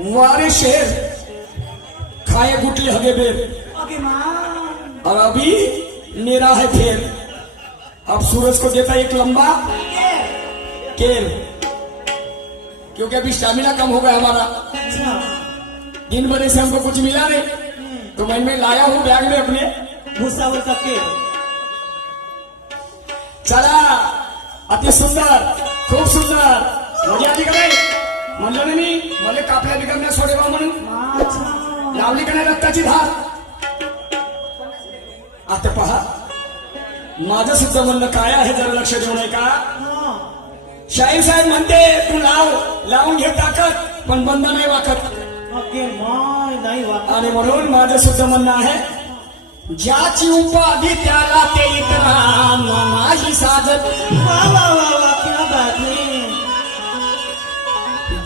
वारे शेर। खाए गुटले हगे बेर। और अभी मेरा है फेर अब सूरज को देता एक लंबा केल क्योंकि अभी स्टेमिना कम हो गया हमारा। अच्छा। दिन भर से हमको कुछ मिला नहीं। तो मैं मैं लाया हूँ बैग में अपने। भुसावळ का केळ चला। अति सुंदर। खूब सुंदर। मज़ा का नाही म्हणलं ना मी मला कापल्या बिघडण्या सोडेवा म्हणून. अच्छा लावली का नाही रक्ताची धार? आता पहा. माझं सुद्धा म्हणणं काय आहे जरा लक्ष देऊ नये का हा. शाहीर साहेब म्हणते तू लाव लावून घे ताकद पण बंद नाही वाकत. आणि म्हणून माझं सुद्धा म्हणणं आहे ज्याची उपाधी त्याला ते इतरा नाही साजत वा वा वा.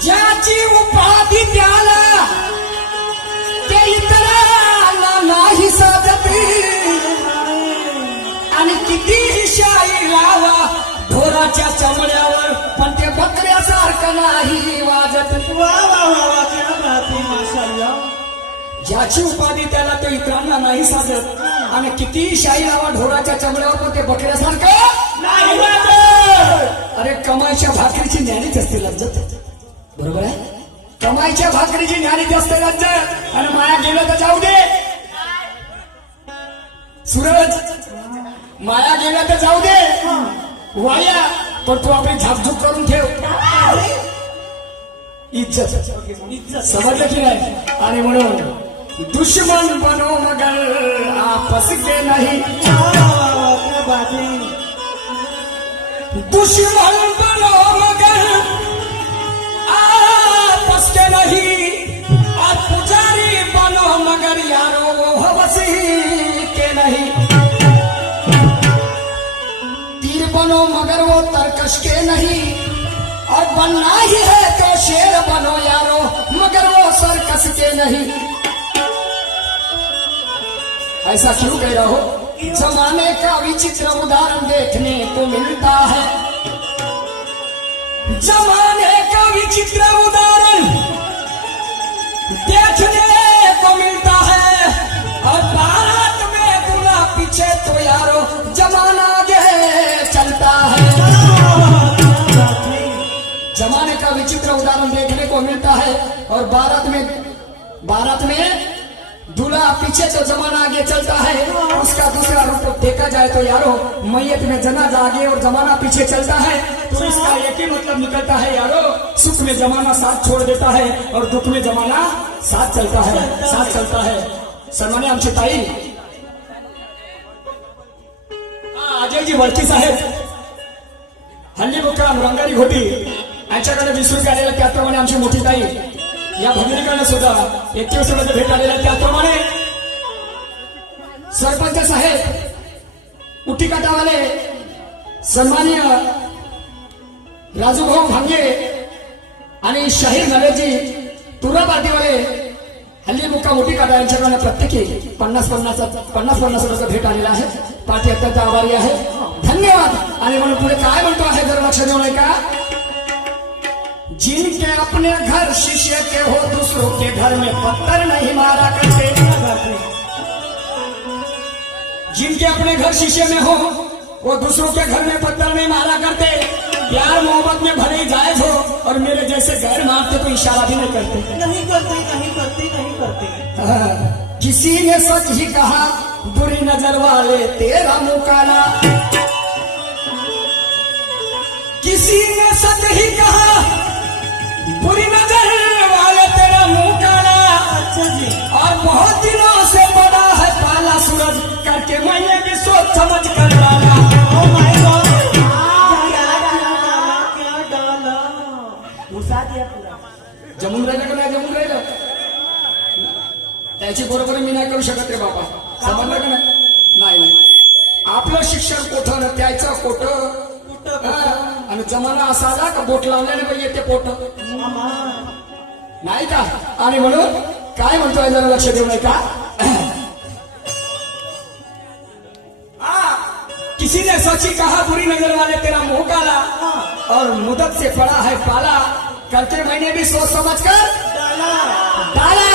ज्याची उपाधी त्याला ते इतरांना नाही साजत आणि कितीही शाही लावा ढोराच्या चमड्यावर पण ते बकऱ्यासारखं नाही वाजत. वा वा वा ज्याची उपाधी त्याला ते इतरांना नाही साजत आणि कितीही शाही लावा ढोराच्या चमड्यावर पण ते बकऱ्यासारखं नाही वाजत. अरे कमाईच्या भाकरीची ज्ञानीच असते लज्जत. बरोबर आहे? कमाईच्या भाकरीची ज्ञानी जास्त लज्जत आणि माया गेलं तर जाऊ दे. सूरज माया गेलं तर जाऊ दे. वाया पण तू आपली झापझूप करून ठेव. इज्जत. इज्जत समजलं की नाही? आणि म्हणून दुश्मन बनो मगर आपस के नहीं. दुश्मन बनो मगर यारो, वो हवसी के नहीं। तीर बनो मगर वो तरकश के नहीं। और बनना ही है तो शेर बनो यारो, मगर वो सरकस के नहीं। ऐसा क्यों कह रहा हो? जमाने का विचित्र उदाहरण देखने को मिलता है। जमाने का विचित्र उदाहरण तो जमाना का विचित्र उदाहरण देखने को मिलता है, और भारत में भारत में दूल्हा पीछे तो जमाना आगे चलता है, उसका दूसरा रूप देखा जाए तो यारो, मैयत में जनाजा आगे और जमाना पीछे चलता है तो इसका एक ही मतलब निकलता है यारो, सुख में जमाना साथ छोड़ देता है, और दुख में जमाना साथ चलता है, साथ चलता है। सन्माने आमची ताई हा, वळकी साहेब. हल्ली मुक्काम रंगारी घोटी. यांच्याकडे विसरून आलेला त्याप्रमाणे आमची मोठी ताई. या भगिनीकडे सुद्धा एकवीसमध्ये भेट आलेला त्याप्रमाणे. सरपंच साहेब उठी काटावाले. सन्माननीय राजूभाऊ भांगे आणि शाहीर नवेजी तुरा पार्टीवाले हल्ली मुक्का मोठी काटा यांच्याकडे प्रत्येकी पन्नास पन्नास पन्नास पन्नास रुपयाचा भेट आलेला आहे. पार्टी अत्यंत आभारी आहे धन्यवाद। आणि म्हणून पुढे काय म्हणतो आहे जर लक्ष देऊ नये का। जिनके अपने घर शीशे के हो दूसरों के घर में पत्थर नहीं मारा करते। है जिनके अपने घर शीशे में हो वो दूसरों के घर में पत्थर नहीं मारा करते। प्यार मोहब्बत में भले ही जायज़ हो और मेरे जैसे गैर मारते तो इशारा भी नहीं करते। नहीं करते नहीं करते नहीं करते। हाँ, किसी ने सच ही कहा बुरी नज़र वाले, तेरा मुँह काला किसी ने सच ही कहा, बुरी नज़र वाले, तेरा मुँह काला अच्छा जी, और बहुत दिनों से बड़ा है पाला सूरज, करके मैंने भी सोच समझ कर डाला। जमून नाही जमून राहिलं त्याची बरोबर मी नाही करू शकत रे बाबा. समजलं का नाही? नाही आपलं शिक्षण कोठं न त्याचं हा, आणि जमाना असा आला का बोट लावल्याने पण येते पोट? नाही का? आणि म्हणून काय म्हणतोय जरा लक्ष देऊ नये का हा, किसी ने सच कहा बुरी नजर वाले तेरा मुंह काला? और मुदत से पड़ा है पाला। करके मैंने भी सोच समझ कर डाला। डाला।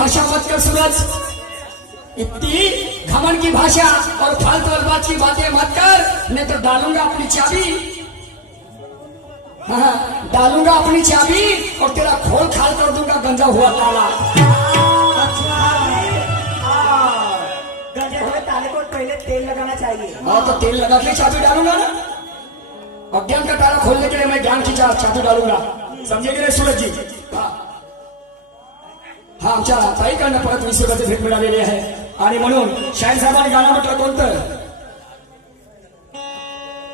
भाषा मत कर सूरज। इतनी घमंड की भाषा और फालतू अलबाज की बातें मत कर। नहीं तो डालूँगा अपनी चाबी। हाँ, डालूँगा अपनी चाबी और तेरा खोल खाल कर दूँगा गंजा हुआ ताला। अच्छा हाँ, ताले को पहले तेल लगाना चाहिए। हाँ तो तेल लगा के चाबी डालूँगा ना। अज्ञान का ताला खोलने के लिए मैं ज्ञान की चाबी डालूँगा। समझे की नाही सूरज जी? हाँ। हा आमच्या ताईकांना परत वीस रुपयाचे भेट मिळालेली आहे. आणि म्हणून शाहीर साहेबांनी गाणं म्हटलं कोणतं?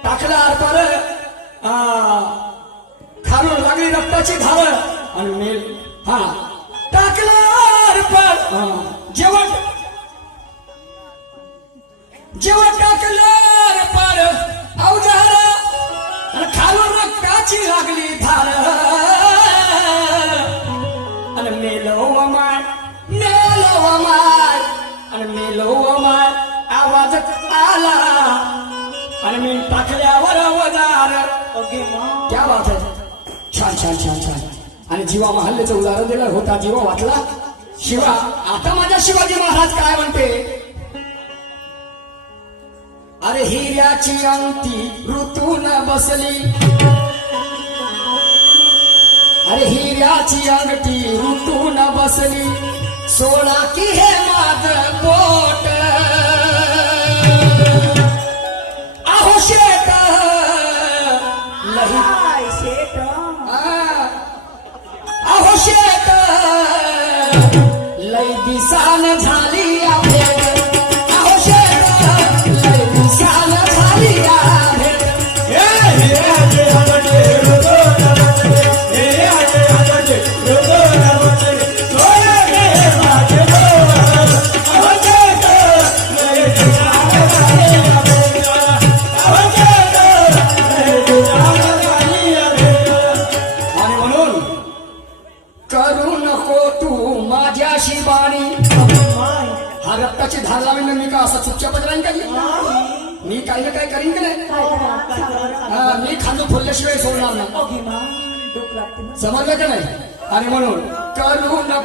टाकला आरपार आ, खालून लागली रक्ताची धार आणि मेल हा. टाकला आरपार. जेवण. जेवण टाकलं पार अवजार आणि खालून रक्ताची लागली धार आवाज आला. आणि मी टाकल्यावर अवजार. क्या बात आहे. छान छान छान छान. आणि जीवा महाल्ल्याचं उदाहरण दिलं होता. जीवा वाचला शिवा आता माझ्या शिवाजी महाराज काय म्हणते? अरे हिऱ्याची अंगठी ऋतून बसली. अरे हिऱ्याची अंगठी ऋतून बसली. सोळा की हे माझ पोट. लय दिसान झाली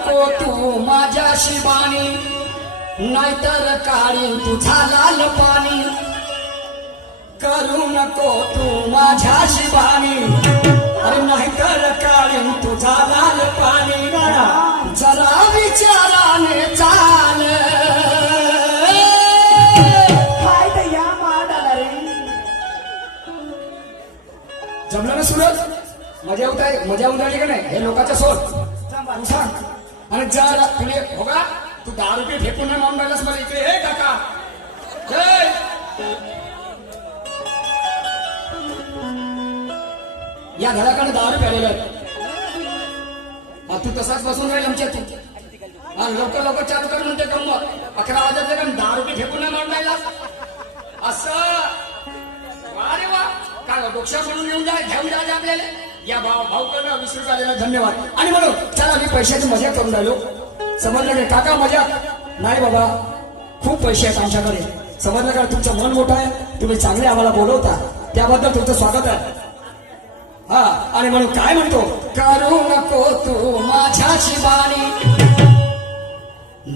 नको तू माझ्याशी बाणी. नाहीतर काढीन तुझा लाल पाणी. करू नको तू माझ्याशी बाणी. अरे नाहीतर काढीन तुझा लाल पाणी. जरा विचाराने चाल. जमलं ना सूरज? मजा उतार मजा उतरली का नाही? हे लोकांचं सोड सांग. आणि जर तुले हो का तू दहा रुपये फेकून नाही मारून राहिलास मला इकडे. हे काका. हे. या घराकडे दहा रुपये आलेले आहेत. तू तसाच बसून राहील आमच्या तू लवकर लवकर चालू कर म्हणते गंमत. अकरा वाजत कारण दहा रुपये फेकून नाही मारून राहिला असं. वा रे वा. काय डोक्षा म्हणून येऊन जा घेऊन जा आपल्याला. या भाऊ भाऊकडनं वीस रुपये आलेला धन्यवाद. आणि म्हणून चला मी पैशाची मजा करून राहिलो. समजलं का काका मजा. नाही बाबा खूप पैसे आहेत आमच्याकडे. समजलं का तुमचं मन मोठं आहे. तुम्ही चांगले आम्हाला बोलवता. त्याबद्दल तुमचं स्वागत आहे. हा आणि म्हणून काय म्हणतो? करू नको तू माझ्याशी बाणी.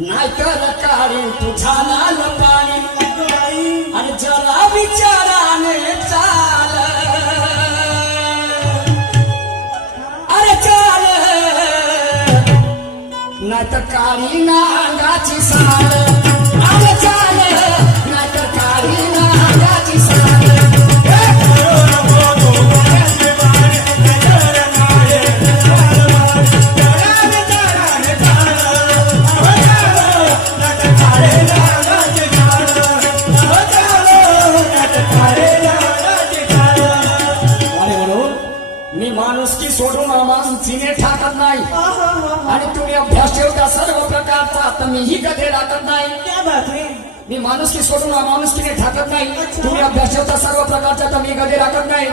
नाहीतर काढी तुझा लाल पाणी. आणि जरा विचाराने चाल नाहीतर काळी ना अंगाची साल अरे चाल तर मीही कधी राखत नाही. क्या बात है? मी माणुसकी सोडून ठाकत नाही. तुम्ही अभ्यास ठेवता सर्व प्रकारचा तर मी कधी राखत नाही.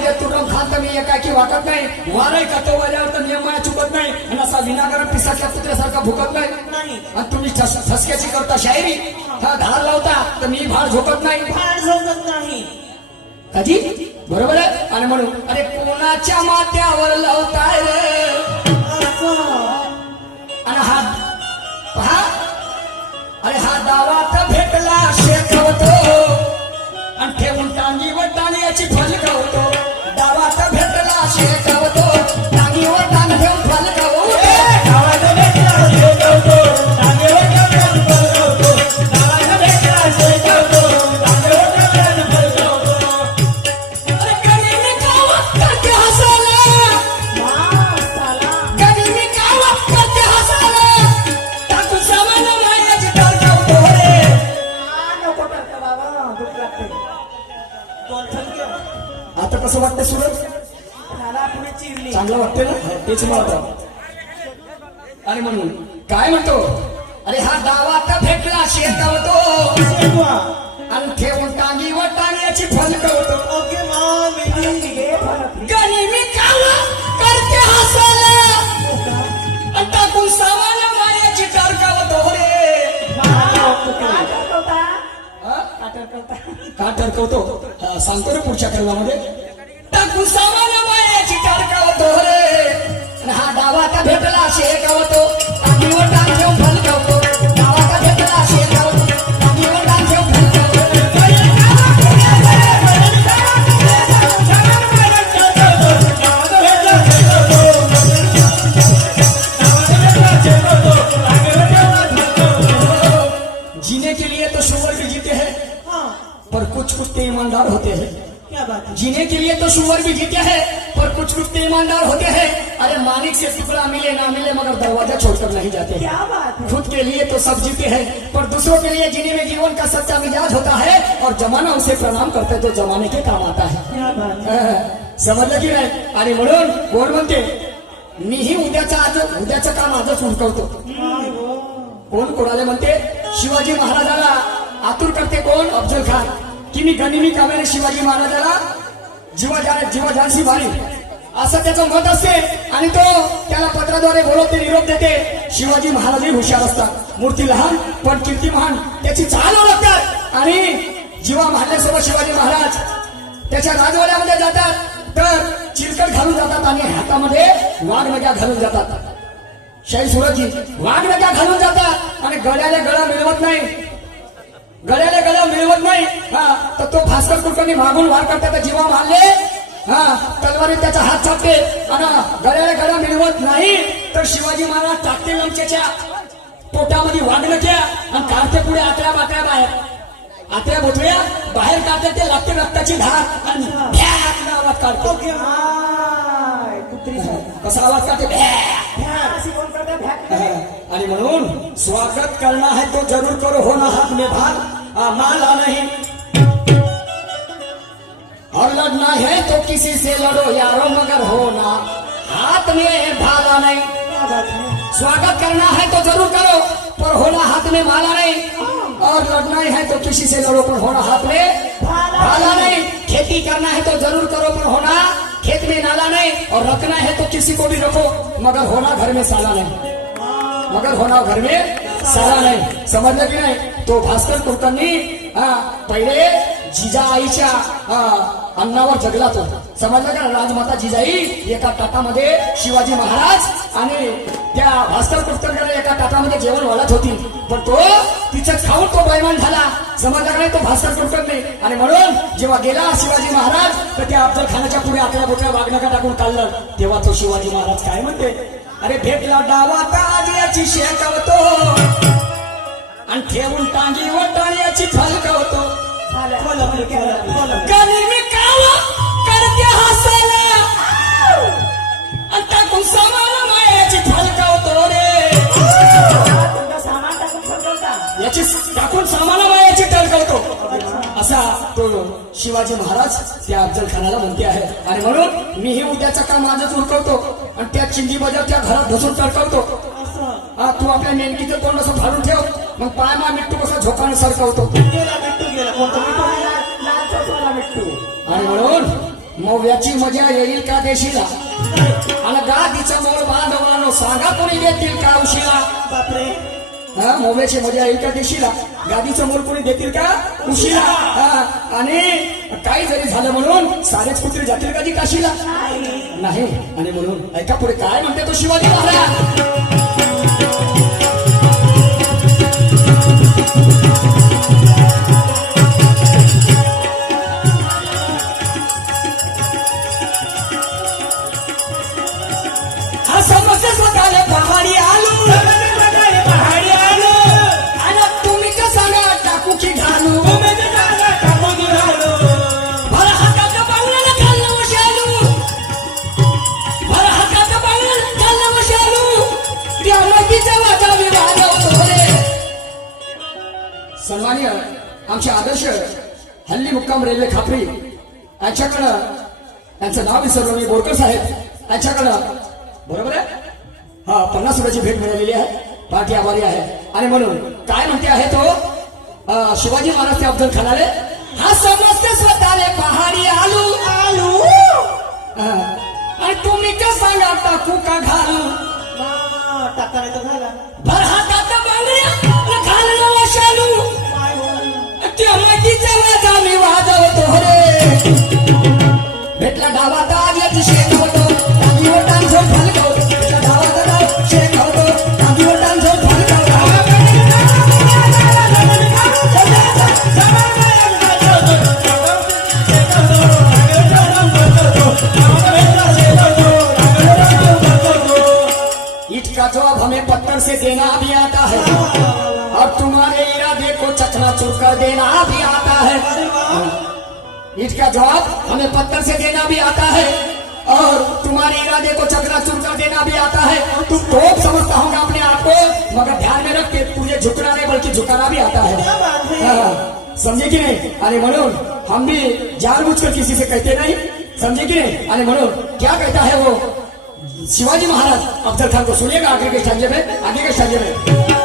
दे तुटून खात तर मी एकाकी वाटत नाही. वारही खातो वाल्यावर तर नियम चुकत नाही. आणि असा विनाकारण पिसाच्या कुत्र्यासारखा भुकत नाही. आणि तुम्ही ठस- ठसक्याची करता शायरी. हा धार लावता तर मी भार झोपत नाही. फार झोपत नाही. कधी? बरोबर आहे? आणि म्हणून अरे कोणाच्या माथ्यावर लावताय रे? आणि हा पहा अरे हा दावात भेटला शेकवतो. आणि ठेवून टांगी व टांग्याची फलकवतो. दावात भेटला शेकवतो. का टरकवतो सांगतो रे पुढच्या कर्मामध्ये. टाकून सामान मायाची रे. आणि हा डावाचा भेटला शेकवतो टाकीवर टांग जीने के लिए तो सुअर भी जीते हैं पर कुछ कुछ तो ईमानदार होते हैं। अरे मालिक से टुकड़ा मिले ना मिले मगर दरवाजा छोड़कर नहीं जाते क्या बात है? खुद के लिए तो सब जीते हैं पर दूसरों के लिए जीने में जीवन का सच्चा मिजाज होता है और जमाना उसे प्रणाम करता तो जमाने के काम आता है। क्या बात है? अह, समजलं की नाही आणि म्हणून कोण म्हणते मीही उद्याचा आज उद्याचं काम आजच हो? कोण कोणाला म्हणते शिवाजी महाराजाला आतुर करते कोण अफजल खान। की मी गनिमी कामाने शिवाजी महाराजाला जीवा जा- भारी असं त्याचं मत असते आणि तो त्याला पत्राद्वारे बोलवते निरोप देते. शिवाजी महाराजही हुशार असतात. मूर्ती लहान पण कीर्ती महान. त्याची चाल ओळखतात. आणि जीवा मारल्यासोबत शिवाजी महाराज त्याच्या राजवाड्यामध्ये जातात. तर चिरकट घालून जातात आणि हातामध्ये वाघनग्या घालून जातात. शाही सुरजी वाघनग्या घालून जातात. आणि गळ्याला गळा मिळवत नाही. गळ्याला गळा मिळवत नाही. हा तर तो भास्कर कुलकर्णी मागून वार करतात जीवा मारले. हा तलवारीत त्याचा हात छापते आणि गळ्याला गळा मिळवत नाही तर शिवाजी महाराज टाकते लंकेच्या पोटामध्ये वाघनक्या आणि काढते पुढे आतड्या बाटल्या बाहेर. आतड्या बोटल्या बाहेर काढते ते लागते रक्ताची धार. आणि आवाज काढतो. कसा आवाज काढते? करता? आणि म्हणून स्वागत करना है तो जरूर करो होना हाथ में भाग माला नहीं। और लड़ना है तो किसी से लड़ो यारो, मगर होना। हाथ में भाला नहीं। है स्वागत करना है तो ज़रूर करो, पर होना हाथ में माला नहीं। और लड़ना है तो किसी से लड़ो, पर होना हाथ में भाला नहीं। खेती करना है तो ज़रूर करो, पर होना खेत में नाला नहीं। और रखना है तो किसी को भी रखो, मगर होना घर में साला नहीं। मगर होणार घर में साला नाही। समजलं की नाही? तो भास्कर कुलकर्णी हा पहिले जिजा आईच्या हा, अन्नावर जगला तो। समजलं का राजमाता जिजाई एका ताटामध्ये शिवाजी महाराज आणि त्या भास्कर कुलकर्णीला एका ताटामध्ये जेवण वाढत होती. पण तो तिचं खाऊन तो बैमान झाला. समजलं का नाही तो भास्कर कुलकर्णी आणि म्हणून जेव्हा गेला शिवाजी महाराज तर त्या अफजल खानाच्या पुढे आपल्या बोटल्या वागणका टाकून काढलं. तेव्हा तो शिवाजी महाराज काय म्हणते? अरे भेटला डावा ताजियाची शेकवतो आणि ठेवून टांगी व टाळ्याची फलकवतो मी कावा करते हसायला. आणि टाकून सामान मायाची फलकवतो रे. याची टाकून सामान मायाची असा तो शिवाजी महाराज त्या अफजल खानाला म्हणते आहे. आणि म्हणून मीही उद्याचं काम आजच उरकवतो. आणि त्या चिंदी बजाव त्या घरात घुसून टळकवतो असं हा तू आपल्या मेनकीचं तोंड असं फाडून ठेव. मग पाय मा मिट्टू कसा झोपाने सरकवतो. आणि म्हणून मोव्याची मजा येईल का देशीला? आणि गादीचा मोड बांधवलानो सांगा कोणी देतील का उशिला हा मोबाईलची मजा येईल का देशीला? गादीचं मोल कोणी देतील का उशिरा? हा आणि काही जरी झालं म्हणून सारेच कुत्रे जातील का ती काशीला नाही आणि म्हणून ऐका पुढे काय म्हणते तो शिवाजी महाराज? हा समजते स्वतःले पहाडी आलू आलू. आणि तुम्ही का सांगा टाकू का घालू? टाका नाही तर झाला. भर हातात बांगड्या घालणं वशालू. त्या मातीचा वाजा मी वाजवतो रे. भेटला डावा चकना देना भी आता है। ईट का जवाब हमें पत्थर से देना भी आता है और तुम्हारे इरादे को चकना चूर कर देना भी आता है। तुम तोप समझता होगा अपने आप को मगर ध्यान में रख के तुझे झुकना नहीं बल्कि झुकाना भी आता है। हाँ, समझे की नहीं? अरे मनोज हम भी जानबूझकर किसी से कहते नहीं। समझे की नहीं? अरे मनोज क्या कहता है वो? शिवाजी महाराज अफजल खान को सुनिएगा आगे के स्टांजे में आगे के स्टांजे में।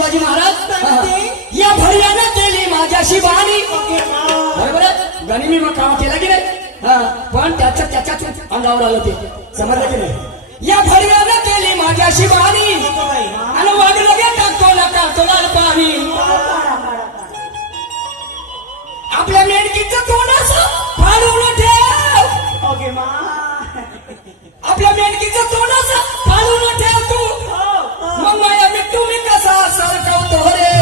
शिवाजी महाराज. या भरव्यानं केली माझ्या शिवानी बरोबर गनिमी मग काम केला की नाही? हा. पण त्याच्या त्याच्याच अंगावर आलं ते. समजलं की नाही? या भरव्यानं केली माझ्या शिवानी आणि वागलं गे टाकतो ना टाकतो लाल पाणी. आपल्या मेडकीचं तोंड असं फाडून ठेव. आपल्या मेडकीचं तोंड असं फाडून ठेव तू. मग माझ्या मिट्टू मी कसा सरकवतो रे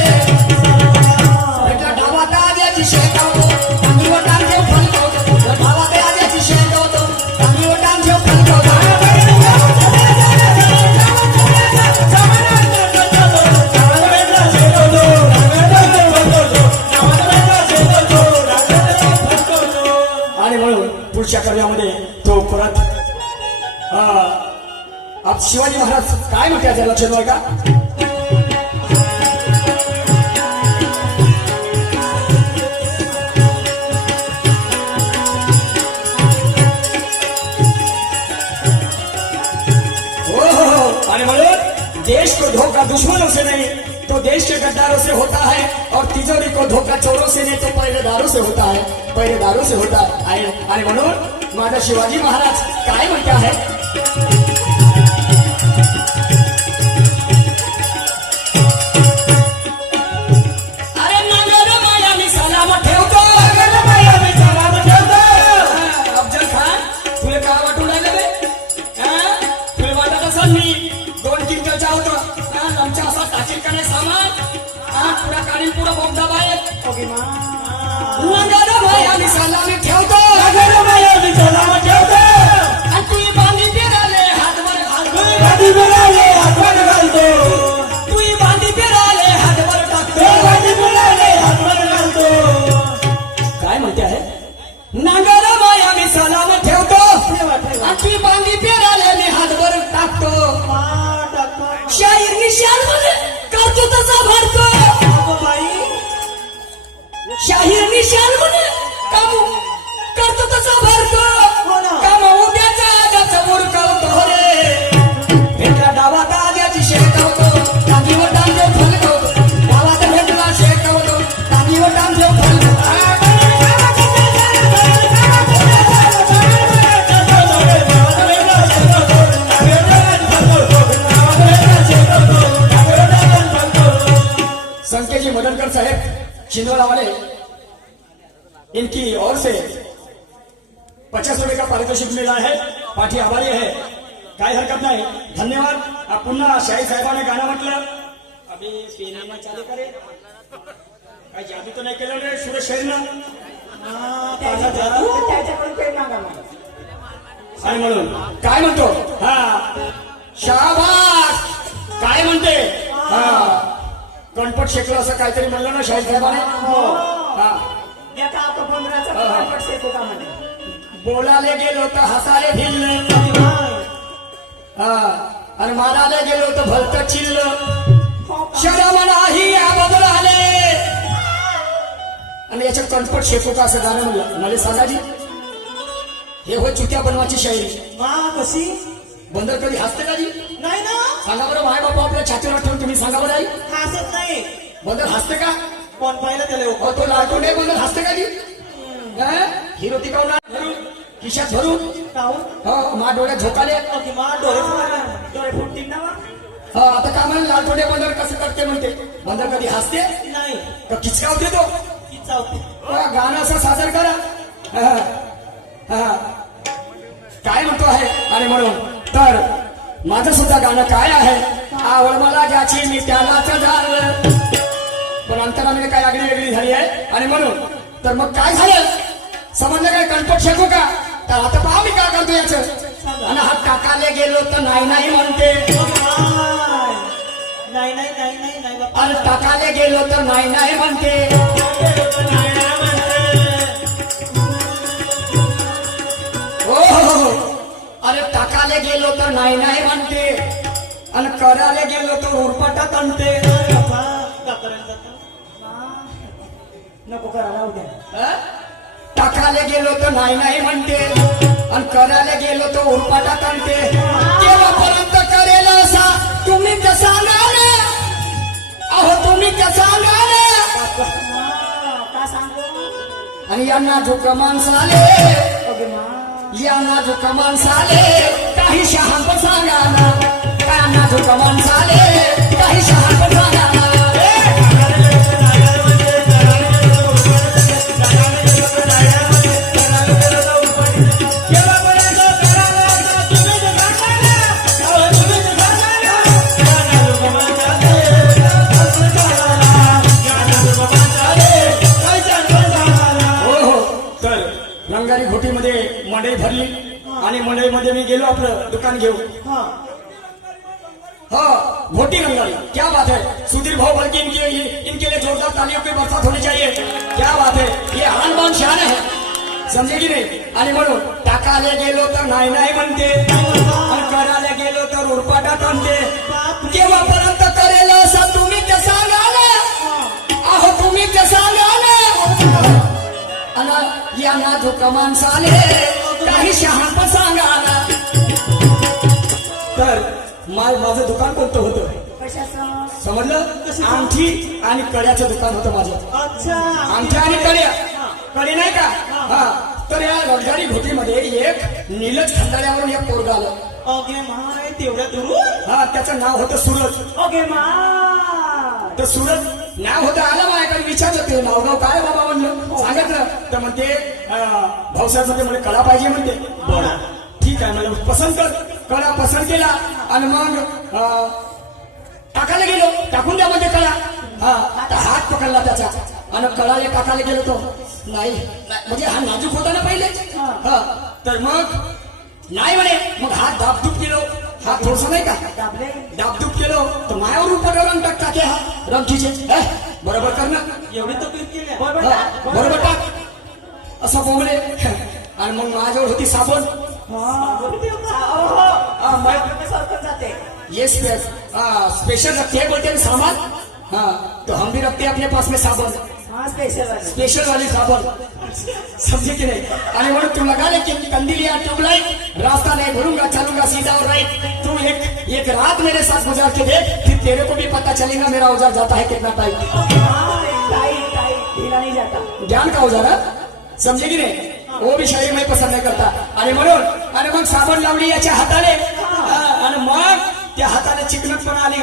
शिवाजी महाराज, काय म्हणते लक्षात हो हो हो आणि देश को धोखा दुश्मनों से नहीं तो देश के गद्दारों से होता है, और तिजोरी को धोखा चोरों से नहीं तो पहरेदारों से होता है, पहरेदारों से होता है। आणि म्हणून माझा शिवाजी महाराज, काय म्हणते आहे निशान म्हणे कामू. करतो तसा भरतो हो. काम उद्याचा आजाचा मुरकवतो रे भेटला डावात आल्याची शेकवतो. टाकीवर टांगेव फलकवतो. डावात भेटला शेकवतो. टाकीवर साहेब छिंदवाड़ा वाले इनकी ओर से पचास रुपये का पारितोषिक मिला है। पाठी आभारी आहे काही हरकत नाही। धन्यवाद। आ, पुन्हा शाही साहेबांनी गाणं म्हटलं अभि पेनामा चाले करे। काही जादू तर नाही केलं रे सुरेश शेरनं हा, त्याच्या- त्याच्याकडून पेन आणि म्हणून। काय म्हणतो? हा। शाबास! काय म्हणते? हा। गणपत शेकलं असं काहीतरी म्हणलं ना शाही साहेबाने? हा. हा, हा. बोलाले गेलो तर हसाले भिल्ल. हा. हा आणि मारायला गेलो तर भलत चिल्ल. हो? शरम नाही बदलाले आणि याच्यात कणपट शेकू का असं गाणं म्हणलं? मला सांगाजी हे होय चुत्या बनवाची शायरी. हा, कशी? बंदर कधी हसते का जी? नाही ना. सांगा बरं माय बापा आपल्या छातीवर ठेवून तुम्ही सांगा बरं आई. हसत नाही. बंदर हसते का? कोण पाहिलं त्याला अहो, तो लाटोडे बंदर हसते का जी हिरो तिकावून धरून खिशात भरून काहून हो मा डोळ्यात झोकाले मा डोळे फुटले. डोळे फुटतील ना? हा आता काय म्हणून लालटोडे बंदर कसं करते म्हणते. बंदर कधी हसते? नाही. का किचकावते तो. ती चावते वा, गाणं असं सादर करा. हा, हा. काय म्हणतो आहे? आणि म्हणून तर माझं सुद्धा गाणं काय आहे आवड मला ज्याची मी त्यालाच झालं पण अंतराने काय आगळी वेगळी झाली आहे आणि म्हणून तर मग काय झालं समजलं काय कणपट शकू का तर आता पहा मी काय करतो याच आणि हा टाकाले गेलो तर नाही नाही म्हणते नाही नाही. आणि टाकाले गेलो तर नाही नाही म्हणते गेलो तर नाही नाही म्हणते. आणि करायला गेलो तर उरपाटात आणते. करायला. नको करा राहू द्या. हं? टाकाले गेलो तर नाही नाही म्हणते. आणि करायला गेलो तर उरपाटात आणते. केव्हापर्यंत करेल असा? तुम्ही ना अहो तुम्ही तर सांगा ना का सांगू? आणि यांना जो माणसाले. ओके मा या नाजूक माणसाले काही शहाण सांगा ना. यांना जो माणसाले काही शहाण सांगा मंडई भरली आणि मंडईमध्ये मी गेलो आपलं दुकान घेऊन. हा. घोटी रंगारी क्या बात है? सुधीर भाव बल्कि इनके इनके लिए जोरदार तालियों की बरसात होनी चाहिए. क्या बात है? ये आन बान शान है। समजे की नाही? आणि म्हणून टाकाले गेलो तर नाही नाही म्हणते आणि करायला गेलो तर उरपाटात आणते केव्हापर्यंत करेल असं तुम्ही ते सांगा ना अहो तुम्ही ते सांगा ना आणि या नाजूक माणसाले काही शहाण सांगा ना तर माय माझं दुकान कोणतं होतं? समजलं? अंगठी आणि कड्याचं दुकान होतं माझं. अच्छा. अंगठ्या आणि कड्या. कडे नाही का? हा. तर या रंगारी घोटीमध्ये एक नीलज खंडाळ्यावरून एक पोरगा आलं. ओके माय तेवढ्या दूर हा त्याचं नाव होतं सूरज. ओके मा तर सूरज नाव होतं आलं माझ्याकडे विचारलं ते नाव नाव काय बाबा म्हणलं? सांगितलं. तर म्हणते भाऊसाहेब म्हणते मला कळा पाहिजे म्हणते. बरं ठीक आहे मला पसंत कर. कळा पसंत केला. आणि मग टाकायला गेलो. टाकून द्या म्हणजे कळा. हा आता हात पकडला त्याचा. आणि कळाले टाकायला गेलो तो. नाही. म्हणजे हा नाजूक होता ना पहिले? हा. तर मग नाही म्हणे. मग हात दाबदूब केलो. हात थोडसा नाही का। दाबले दाबदूब केलो तर मायावर उपर रंग टाकता ते हा रंगीचे हे, बरोबर कर ना एवढे तर क्लिक केले बरोबर हा, टाक, बरोबर टाक। असं बोंबले आणि मग माझ्यावर होती साबण। हा, मग सारखं जाते। ये स्पेशल रखते हैं बोलते हैं सामान। हाँ तो हम भी रखते हैं अपने पास में साबुन स्पेशल वाला। स्पेशल वाली साबण। समझे कि नहीं. अरे म्हणून तू लगा ले कि कंदील या ट्यूबलाइट रास्ता नहीं भरूंगा चलूंगा सीधा और राइट तू एक एक रात मेरे साथ गुजार के देख फिर तेरे को भी पता चलेगा मेरा औजार जाता है कितना टाइट नहीं जाता ज्ञान का औजार समझे की नाही? वो भी शरीर में पसंद नाही करता. आणि म्हणून आणि मग साबण लावली याच्या हाताने. हा, आणि मग त्या हाताने चिकनटपणा आली.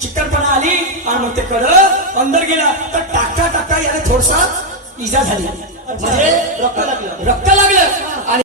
चिकटपणा आली आणि मग ते कड अंदर गेला. तर टाकता टाकता याने थोडसा इजा झाली. म्हणजे रक्त लागलं. रक्त लागलं. आणि